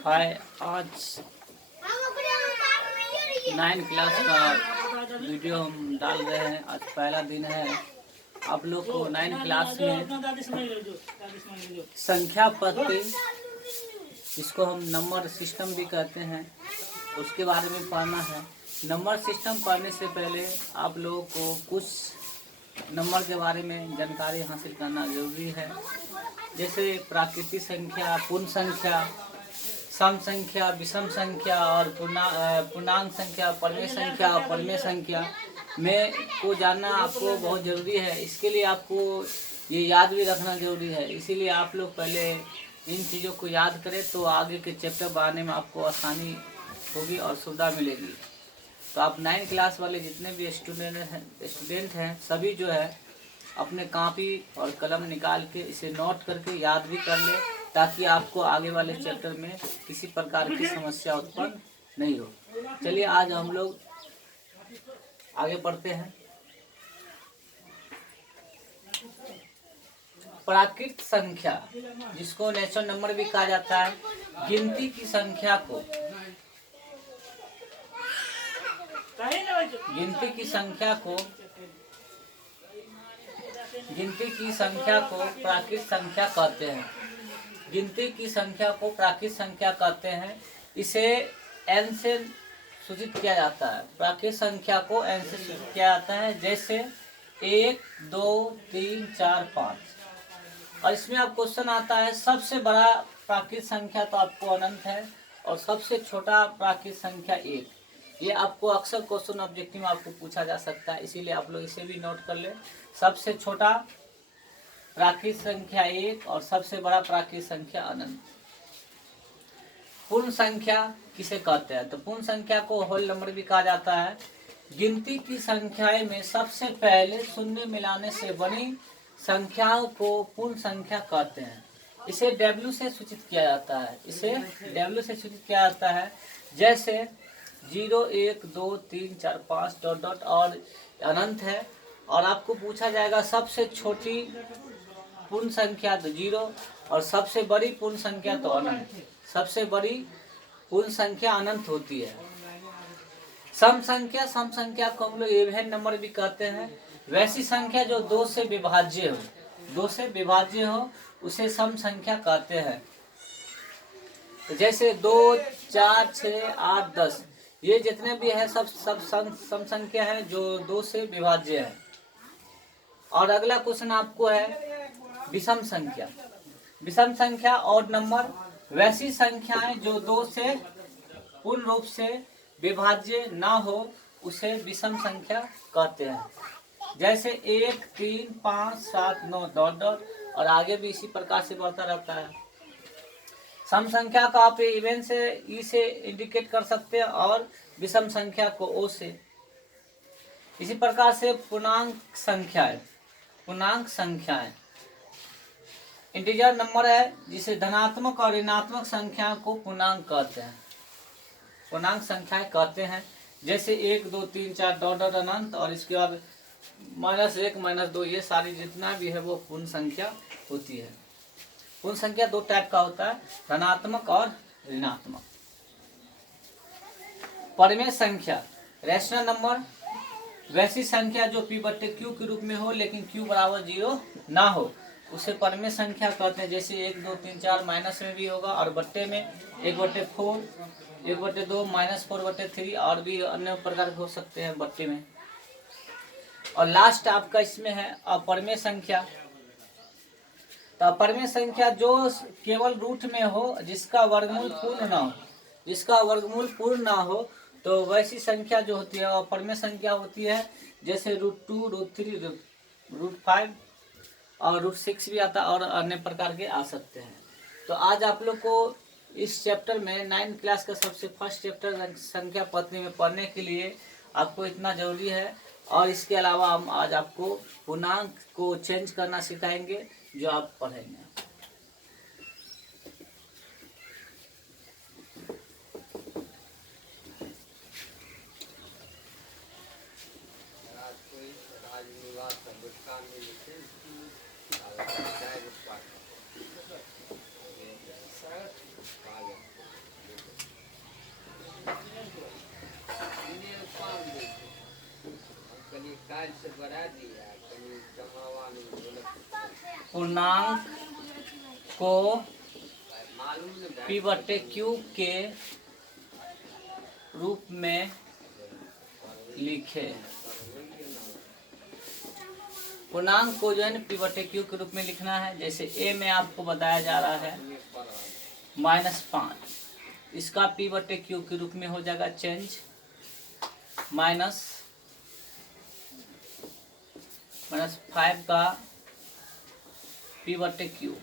हाय, आज 9 क्लास का वीडियो हम डाल रहे हैं। आज पहला दिन है। आप लोग को 9 क्लास में संख्या पद्धति, जिसको हम नंबर सिस्टम भी कहते हैं, उसके बारे में पढ़ना है। नंबर सिस्टम पढ़ने से पहले आप लोगों को कुछ नंबर के बारे में जानकारी हासिल करना जरूरी है। जैसे प्राकृतिक संख्या, पूर्ण संख्या, सम संख्या, विषम संख्या और पूर्णांक संख्या, परमेय संख्या और परमेय संख्या में को जानना आपको बहुत ज़रूरी है। इसके लिए आपको ये याद भी रखना ज़रूरी है। इसीलिए आप लोग पहले इन चीज़ों को याद करें तो आगे के चैप्टर बनाने में आपको आसानी होगी और सुविधा मिलेगी। तो आप 9 क्लास वाले जितने भी स्टूडेंट हैं सभी जो है अपने कॉपी और कलम निकाल के इसे नोट करके याद भी कर ले, ताकि आपको आगे वाले चैप्टर में किसी प्रकार की समस्या उत्पन्न नहीं हो। चलिए आज हम लोग आगे बढ़ते हैं। प्राकृत संख्या, जिसको नेचुरल नंबर भी कहा जाता है, गिनती की संख्या को प्राकृत संख्या कहते हैं। गिनती की संख्या को प्राकृत संख्या कहते हैं। इसे n से सूचित किया जाता है। प्राकृत संख्या को n से सूचित किया जाता है, जैसे 1, 2, 3, 4, 5। और इसमें अब क्वेश्चन आता है, सबसे बड़ा प्राकृत संख्या तो आपको अनंत है और सबसे छोटा प्राकृत संख्या 1। ये आपको अक्सर क्वेश्चन ऑब्जेक्टिव में आपको पूछा जा सकता है, इसीलिए आप लोग इसे भी नोट कर ले। सबसे छोटा प्राकृत संख्या 1 और सबसे बड़ा प्राकृत संख्या अनंत। पूर्ण संख्या किसे कहते हैं? तो पूर्ण संख्या को होल नंबर भी कहा जाता है। गिनती की संख्याएं में सबसे पहले शून्य मिलाने से बनी संख्याओं को पूर्ण संख्या कहते हैं। इसे W से सूचित किया जाता है। जैसे 0, 1, 2, 3, 4, 5 डॉट डॉट और अनंत है। और आपको पूछा जाएगा सबसे छोटी पूर्ण संख्या तो 0 और सबसे बड़ी पूर्ण संख्या तो अनंत। सबसे बड़ी पूर्ण संख्या अनंत होती है। सम संख्या को हम लोग इवन नंबर भी कहते हैं। वैसी संख्या जो 2 से विभाज्य हो उसे सम संख्या कहते हैं। जैसे 2, 4, 6, 8, 10 ये जितने भी है सब सम संख्या है जो 2 से विभाज्य है। और अगला क्वेश्चन आपको है विषम संख्या और नंबर, वैसी संख्याएं जो 2 से पूर्ण रूप से विभाज्य ना हो उसे विषम संख्या कहते हैं। जैसे 1, 3, 5, 7, 9 डॉट डॉट और आगे भी इसी प्रकार से बढ़ता रहता है। सम संख्या को आप इवन से ई से इंडिकेट कर सकते हैं और विषम संख्या को ओ से। इसी प्रकार से पूर्णांक संख्याएं इंटीजर नंबर है, जिसे धनात्मक और ऋणात्मक संख्या को पूर्णांक संख्याएं कहते हैं। जैसे 1, 2, 3, 4 डॉट डॉट अनंत और इसके बाद -1, -2 ये सारी जितना भी है वो पूर्ण संख्या होती है। पूर्ण संख्या 2 टाइप का होता है, धनात्मक और ऋणात्मक। परमेय संख्या रैशनल नंबर, वैसी संख्या जो p/q के रूप में हो लेकिन q बराबर 0 ना हो उसे परमेय संख्या कहते हैं। जैसे 1, 2, 3, 4 माइनस में भी होगा और बट्टे में 1/4, 1/2, -4/3 और भी अन्य प्रकार के हो सकते हैं बट्टे में। और लास्ट आपका इसमें है अपरमेय संख्या। तो अपरमेय संख्या जो केवल रूट में हो, जिसका वर्गमूल पूर्ण ना हो, तो वैसी संख्या जो होती है अपरमेय संख्या होती है। जैसे √2, √3, √5 और √6 भी आता और अन्य प्रकार के आ सकते हैं। तो आज आप लोग को इस चैप्टर में 9 क्लास का सबसे फर्स्ट चैप्टर संख्या पद्धति में पढ़ने के लिए आपको इतना जरूरी है। और इसके अलावा हम आज आपको पूर्णांक को चेंज करना सिखाएंगे जो आप पढ़ेंगे। पूर्णांक को P/Q के रूप में लिखे। पूर्णांक को जो है ना P/Q के रूप में लिखना है। जैसे A में आपको बताया जा रहा है -5, इसका P/Q के रूप में हो जाएगा चेंज -5 का P/Q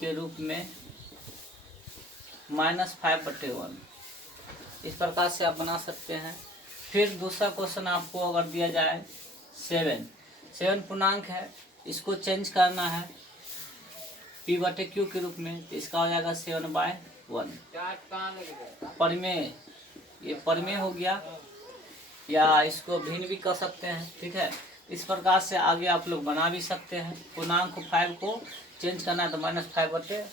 के रूप में -5/1। इस प्रकार से आप बना सकते हैं। फिर दूसरा क्वेश्चन आपको अगर दिया जाए 7 पूर्णांक है, इसको चेंज करना है P/Q के रूप में, तो इसका हो जाएगा 7/1। परिमेय, ये परिमेय हो गया, या इसको भिन्न भी कर सकते हैं। ठीक है, इस प्रकार से आगे आप लोग बना भी सकते हैं। पूर्णांक को 5 को चेंज करना है तो -5/1,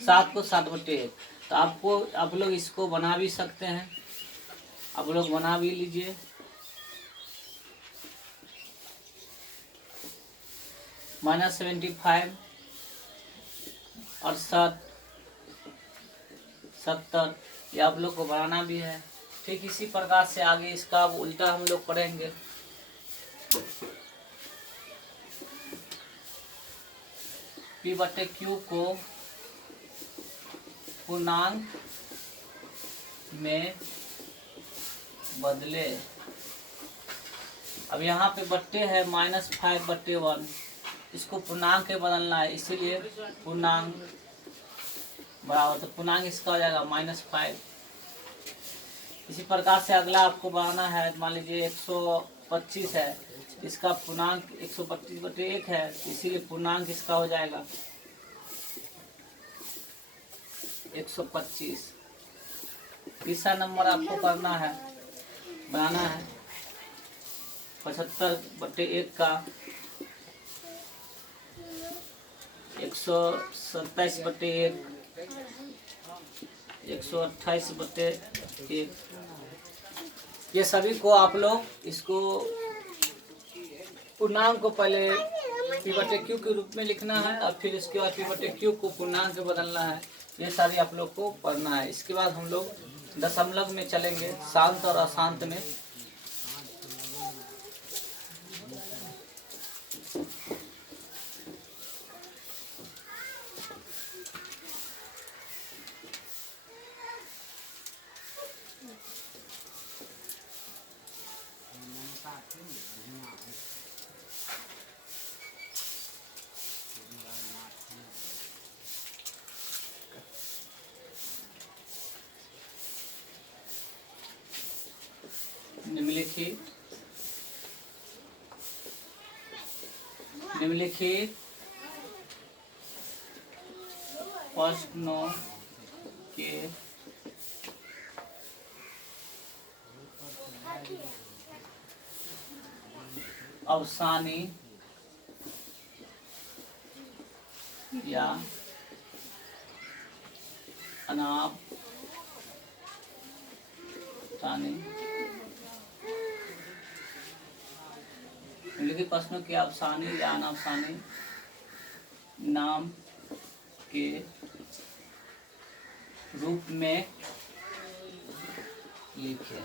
7 को 7/1। तो आप लोग इसको बना भी सकते हैं। आप लोग बना भी लीजिए। -75 और 70, ये आप लोग को बनाना भी है। ठीक इसी प्रकार से आगे इसका उल्टा हम लोग पढ़ेंगे। P/Q को पूर्णांक में बदले। अब यहाँ पे बट्टे है -5/1, इसको पूर्णांक में बदलना है, इसीलिए पूर्णांक बराबर, तो पूर्णांक इसका हो जाएगा -5। इसी प्रकार से अगला आपको बनाना है। मान लीजिए 125 है, इसका पूर्णांक 125/1 है, इसीलिए पूर्णांक इसका हो जाएगा 125। तीसरा नंबर आपको करना है, बनाना है 75/1 का 127/1, 128/1। ये सभी को आप लोग इसको पूर्णांक को पहले P/Q के रूप में लिखना है और फिर इसके बाद P/Q को पूर्णांक में बदलना है। ये सारी आप लोग को पढ़ना है। इसके बाद हम लोग दशमलव में चलेंगे, शांत और अशांत में। निम्नलिखित प्रश्नों के अवसानी या अनावसानी निम्नलिखित प्रश्नों की अवसानी या अनावसानी नाम के रूप में लिखे।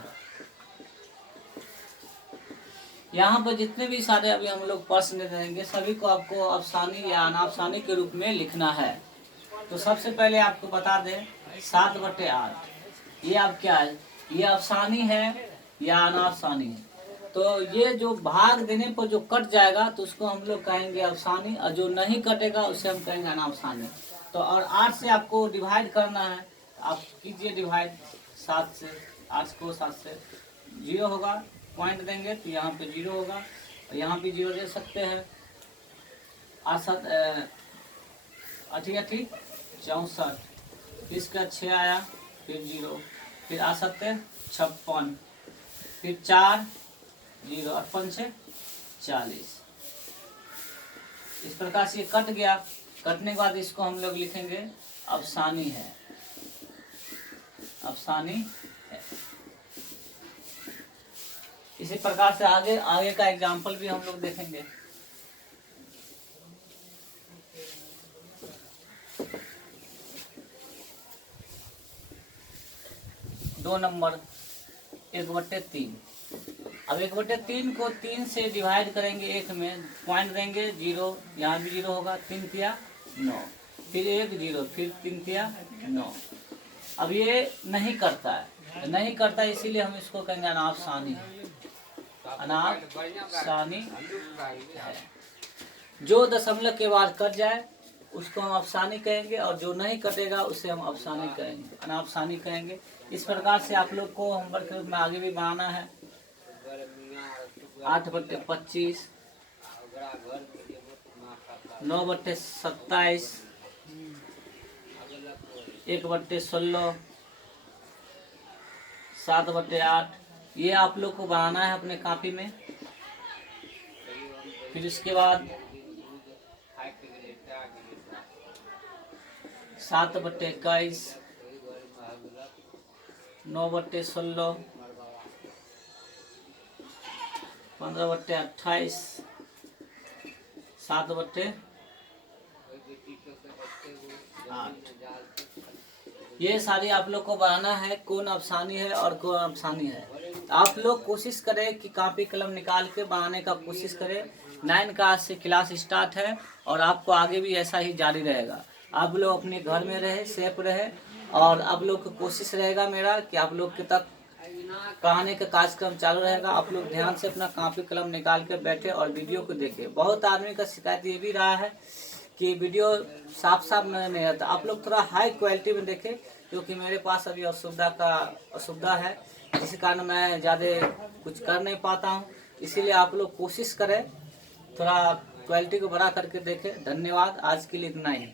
यहाँ पर जितने भी सारे अभी हम लोग प्रश्न रहेंगे, सभी को आपको अवसानी या अनावसानी के रूप में लिखना है। तो सबसे पहले आपको बता दें 7/8, ये आप क्या है, ये अवसानी है या अनावसानी है। तो ये जो भाग देने पर जो कट जाएगा तो उसको हम लोग कहेंगे अवसानी, और जो नहीं कटेगा उसे हम कहेंगे अनावसानी। तो और 8 से आपको डिवाइड करना है, आप कीजिए डिवाइड 7 से। 8 को 7 से 0 होगा, पॉइंट देंगे तो यहाँ पे 0 होगा, और यहाँ भी 0 दे सकते हैं। 8 64, इसका 6 आया, फिर 0, फिर आ सकते हैं 56, फिर 4 0 और 5 40। इस प्रकार से ये कट गया। कटने के बाद इसको हम लोग लिखेंगे अवसानी है, अवसानी है। इसी प्रकार से आगे आगे का एग्जाम्पल भी हम लोग देखेंगे। दो नंबर 1/3। अब 1/3 को 3 से डिवाइड करेंगे, 1 में पॉइंट देंगे 0, यहाँ भी 0 होगा, 3 तिया 9, फिर 1 0, फिर 3 तिया 9। अब ये नहीं करता है, नहीं करता इसीलिए हम इसको कहेंगे अनाप सानी है, अनाप सानी है। जो दशमलव के बाद कट जाए उसको हम अफसानी कहेंगे, और जो नहीं कटेगा उसे हम अफसानी कहेंगे, अनापसानी कहेंगे। इस प्रकार से आप लोग को होमवर्क के रूप में आगे भी बनाना है। 8/25, 9/27, 1/16, 7/8, ये आप लोग को बनाना है अपने कॉपी में। फिर इसके बाद 7/21, 9/16, 15/28, 7/8। ये सारी आप लोग को बनाना है, कौन अफसानी है और कौन अफसानी है। आप लोग कोशिश करें कि कॉपी कलम निकाल के बनाने का कोशिश करें। 9 क्लास से क्लास स्टार्ट है और आपको आगे भी ऐसा ही जारी रहेगा। आप लोग अपने घर में रहे, सेफ रहे, और आप लोग की कोशिश रहेगा मेरा कि आप लोग के तक पढ़ाने का कार्यक्रम चालू रहेगा। आप लोग ध्यान से अपना कॉपी कलम निकाल के बैठे और वीडियो को देखें। बहुत आदमी का शिकायत ये भी रहा है कि वीडियो साफ साफ नहीं आता। आप लोग थोड़ा हाई क्वालिटी में देखें, क्योंकि मेरे पास अभी असुविधा है, जिस कारण मैं ज़्यादा कुछ कर नहीं पाता हूँ। इसीलिए आप लोग कोशिश करें, थोड़ा क्वालिटी को बड़ा करके देखें। धन्यवाद, आज के लिए इतना ही।